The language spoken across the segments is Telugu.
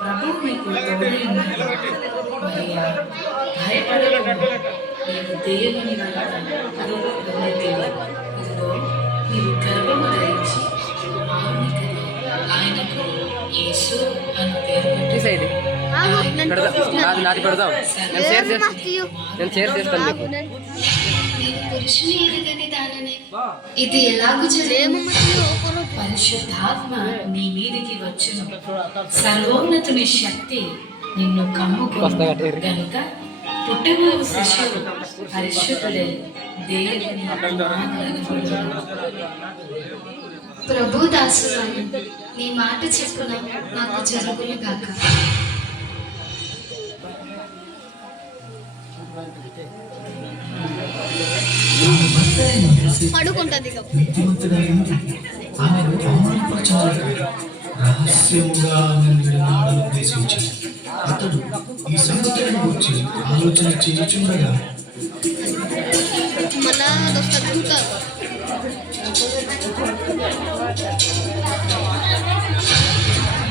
ప్రభు మీకు తోడై ఉన్నాడు. మరియా, భయపడకండి, నేను దేవుని పొందితిని. ఇదిగో మీరు గర్భము ధరించి కుమారుని కని ఆయనకు యేసు అని పేరు పెట్టి నాది పెడదాం. నేను షేర్ చేస్తాను మీకు. పురుషుని ఎదుగని దాననే ఇది ఎలాగూ జరగదు. పరిశుద్ధాత్మ నీ మీదికి వచ్చును, సర్వోన్నతుని శక్తి నిన్ను కమ్ముకొను గనుక పుట్టబో శిశువు పరిశుద్ధుడే, దేవుని ప్రభు దాసురాలు, నీ మాట చెప్పున నాకు జరుగును గాక. రహస్యముగా ఉద్దేశించి అతడు ఈ సంగతులను గురించి ఆలోచన చేయుచుండగా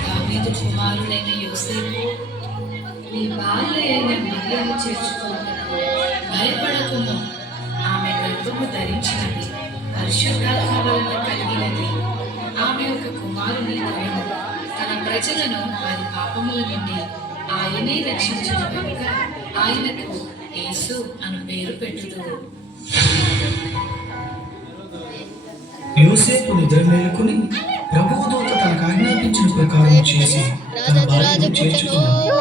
దావీదు కుమారుడైన యోసేపు, నీ భార్య అయిన మరియను చేర్చుకున్నప్పుడు భయపడకుండా, ఆమె గర్భము ధరించినది పరిశుద్ధాత్మ వలన కలిగినది. ఆమె ఒక కుమారుని కనుక తన ప్రజలను వారి పాపముల నుండి ఆయనే రక్షించును కనుక ఆయనకు యేసు అని పేరు పెట్టుదురు. యోసేపు నిద్ర మేలుకుని ప్రభువు దూత తనకు ఆజ్ఞాపించిన ప్రకారం చేసి తన భార్యను చేర్చుకున్నాడు.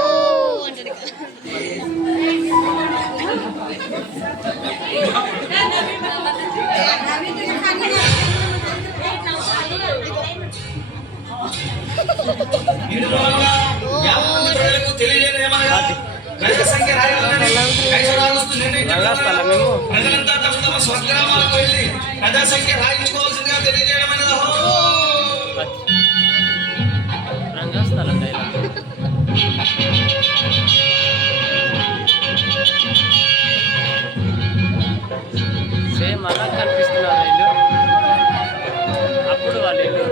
ప్రజలంతా తమ తమ స్వగ్రామాలకు వెళ్ళి ప్రజా సంఖ్య రాయించుకోవాల్సిందిగా తెలియజేయడమైనది. సేమ్ అలా కనిపిస్తున్నారు వీళ్ళు. అప్పుడు వాళ్ళు ఇల్లు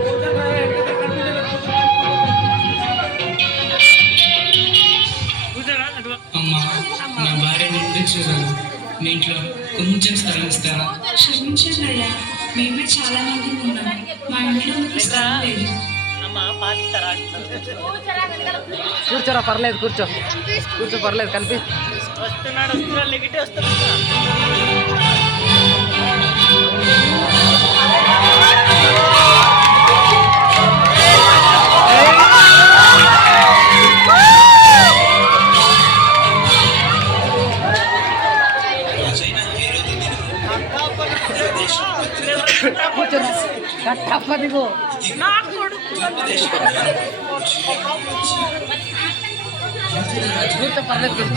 అమ్మా, నా భార్యను చూసాను, మీ ఇంట్లో కొంచెం స్థలం ఇస్తారా? క్షమించండి అయ్యా, మేమే చాలా మంది ఉన్నాం, మా ఇంట్లో స్థలం లేదు. కూర్చోరా, పర్లేదు, కూర్చో పర్లేదు. వస్తున్నాడు లెగిటే వస్తున్నాడు. తప్పదిగో నా కొడుకు కూర్చో, పర్లేదు, కూర్చో.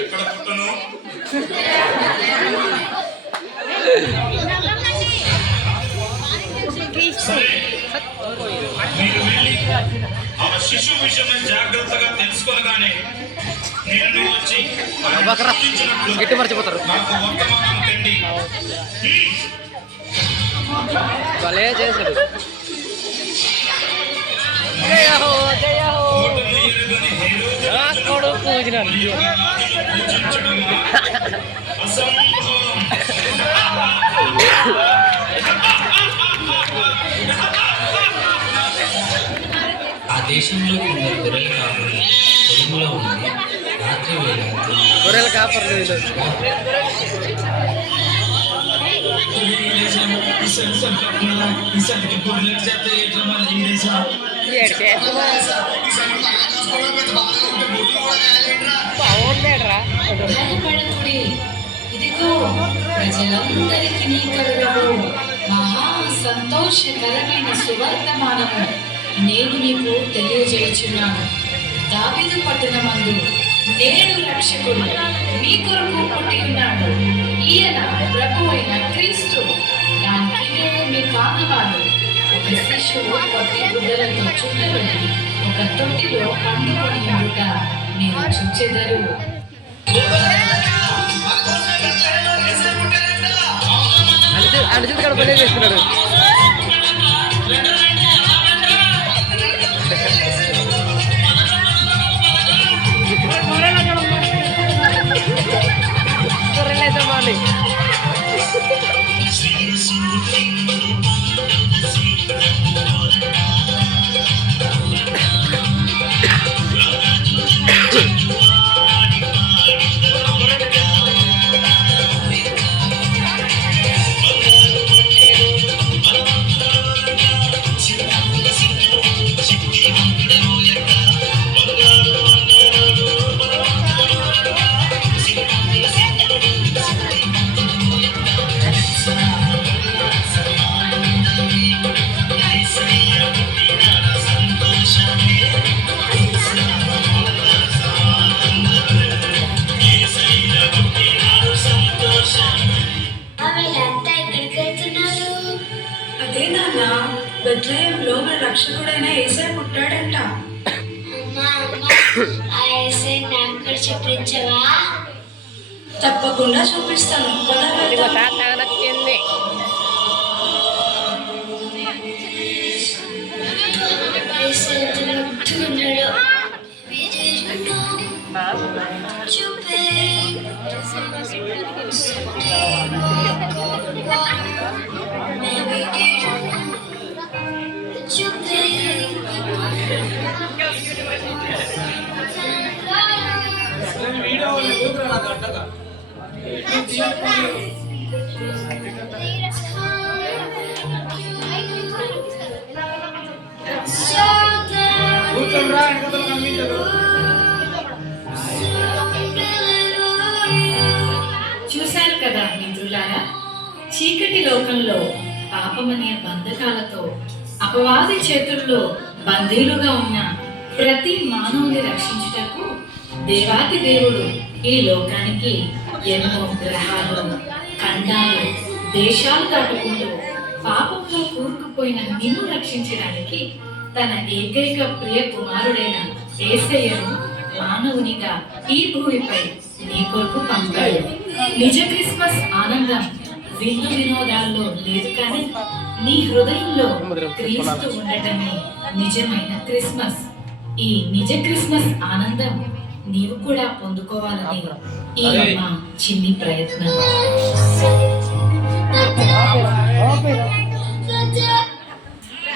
ఎక్కడ పుట్టను మీరు వెళ్ళి ఆ శిశువు విషయమై జాగ్రత్తగా తెలుసుకొనగానే నేను వచ్చి మర్చిపోతారు. నాకు వర్తమానం తెండి. భలే చేశాడు. ఆ దేశంలోకి గొర్రెల కాపరులు పొలంలో ఉండి రాత్రి వేళ గొర్రెల కాపర్లు బాగుండేడ్రా. భయపడకుడి, ఇదిగో ప్రజలందరికీ కలుగబో మహా సంతోషకరమైన సువర్తమానము నేను నీకు తెలియజేయుచున్నాను. దావీదు పట్టణమందు నేడు రక్షకుడు మీ కొరకు పుట్టి ఉన్నాడు. ఈయన ప్రభు అయిన క్రీస్తు. దానికిదే మీ కానవాడు. ఒక శిశువు కొద్ది గుడ్డలతో చుట్టబడి ఒక తొట్టిలో పండుకొని ఉండుట మీరు చూచెదరు. అనిచిత్ కూడా బలే చేస్తున్నాడు. గొర్రెలైతే బాగుంది. వీళ్ళంతా ఎక్కడికి వెళ్తున్నారు? అదే నాన్న, బెత్లెహేంలో మన రక్షకుడైన యేసయ్య పుట్టాడంట. అమ్మా అమ్మా, ఆ యేసయ్య నాకు కూడా చూపించవా? తప్పకుండా చూపిస్తాను. పద ఇదిగో వెళ్దాం. తాత నచ్చింది. యేసయ్య ఎంత ముద్దుగున్నాడో. చూపే చూశారు కదా మిత్రులారా, చీకటి లోకంలో పాపమనే బంధకాలతో అపవాది చేతుల్లో బందీలుగా ఉన్న ప్రతి మానవుని రక్షించుటకు దేవాతి దేవుడు ఈ లోకానికి ఎన్నో గ్రహాలు, ఖండాలు, దేశాలు దాటుకుంటూ పాపంలో కూరుకుపోయిన నిన్ను రక్షించడానికి తన ఏకైక ప్రియ కుమారుడైన యేసయ్యను మానవునిగా ఈ భూమిపై నీ కొరకు పంపాడు. నిజ క్రిస్మస్ ఆనందం విందు వినోదాల్లో లేదు, కానీ నీ హృదయంలో క్రీస్తు ఉండటమే నిజమైన క్రిస్మస్. ఈ నిజ క్రిస్మస్ ఆనందం నీవు కూడా పొందుకోవాలని ఈ అమ్మ చిన్ని ప్రయత్నం.